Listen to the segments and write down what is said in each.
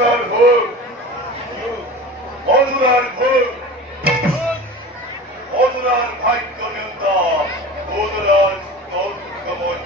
মধুরার ভোগ মধুরার ভোগ মধুরার ভাগ্য দেবতা মধুরার গমন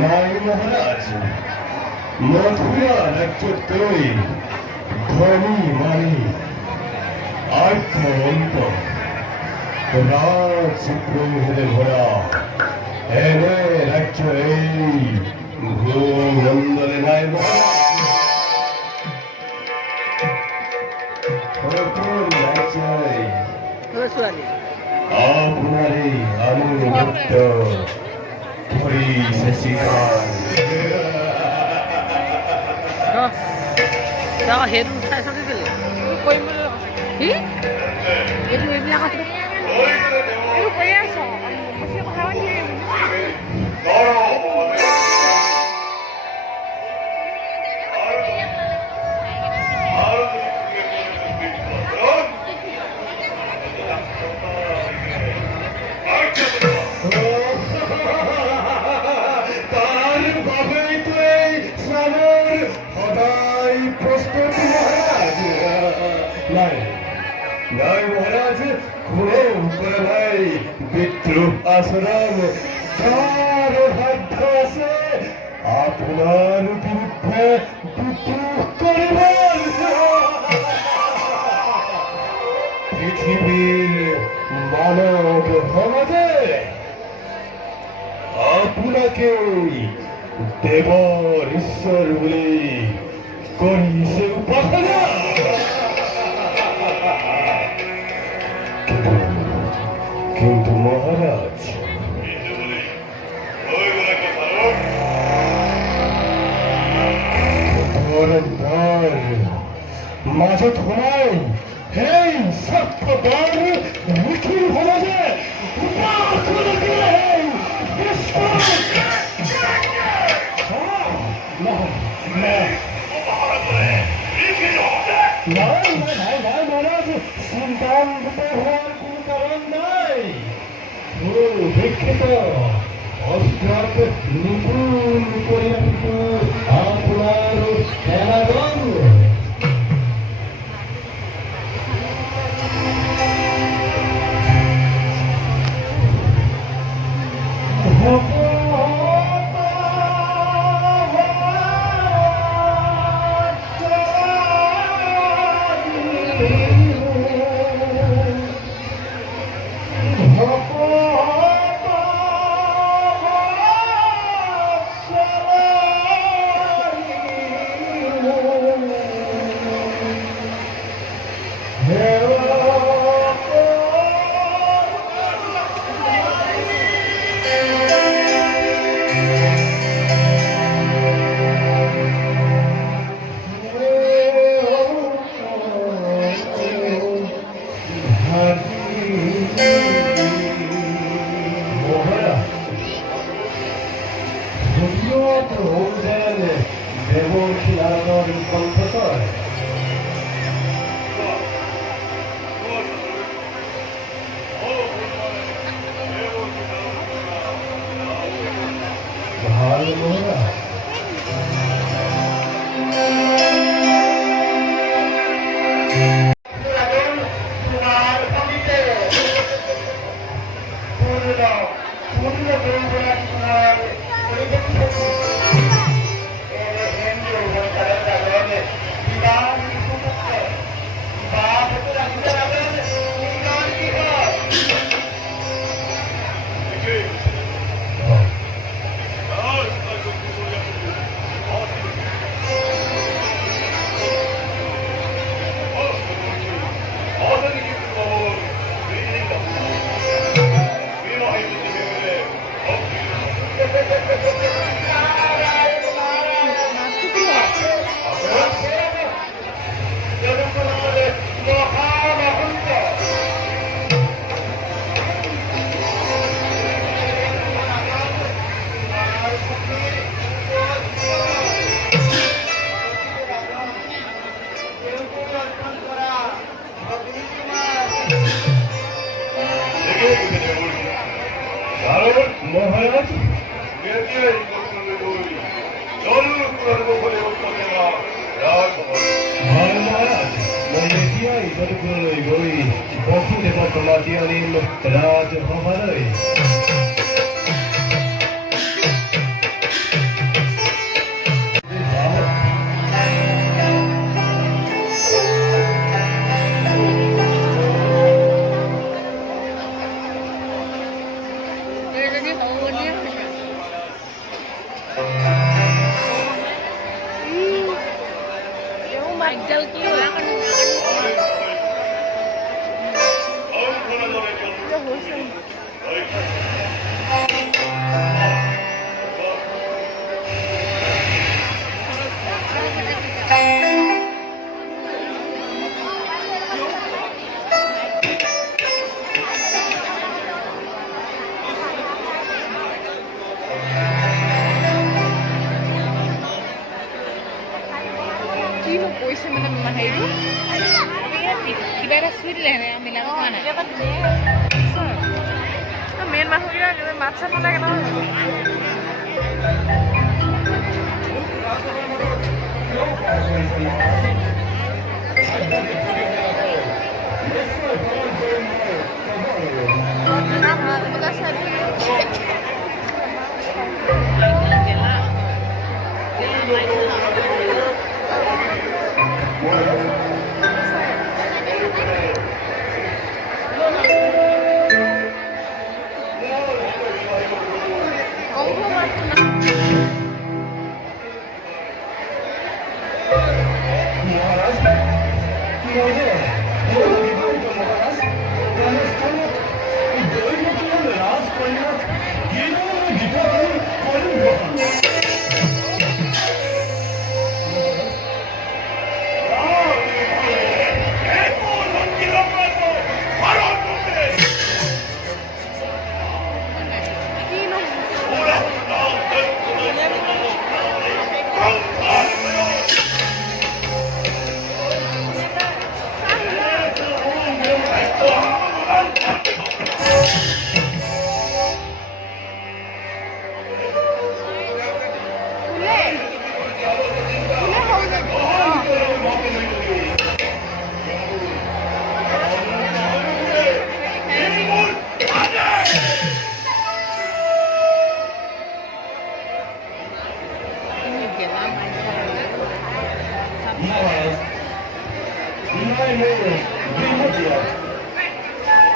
নাই মহারাজ, মথুরা রাজ্য তুই ধনী মানি অন্ত রাজ প্রভুদের ঘোড়া এনে রাজ্য এই ভূমণ্ডলে নাই আপনারে অনুমুক্ত ধরি শশিকার হেৰু চাই চাই দিলে কৰিম বুলি কি এইটো এইবিলাক এইটো কৈ আছ কথা নাই মহারাজ খুব করে ভাই বিদ্রুপ আশ্রম যার ভাগ্য আছে আপনার বিরুদ্ধে বিদ্রোহ করিবেন পৃথিবীর মানব সমাজে আপনাকে দেবর ঈশ্বর বলে করিছে উপাসনা। কিন্তু মহারাজ মাঝে তোমায় এই সত্যবার নিখিল সমাজে মহারাজ সন্তান হওয়ার কোন কারণ নাই। দুঃখিত অস্ত্রাত নিপুণ পরিণত আপনার সেনাগণ સદગુરુની ગોળી બહુને કમાતી અનિલ રાજ હમારે Jadi tahu dia. Yung Michael Q akan Sino po isa man ang mahayro? Iba na sweet lang ya, milang ka na. Main masuk ya, kita masak mana kena.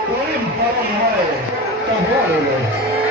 Koy para mahal. Tawa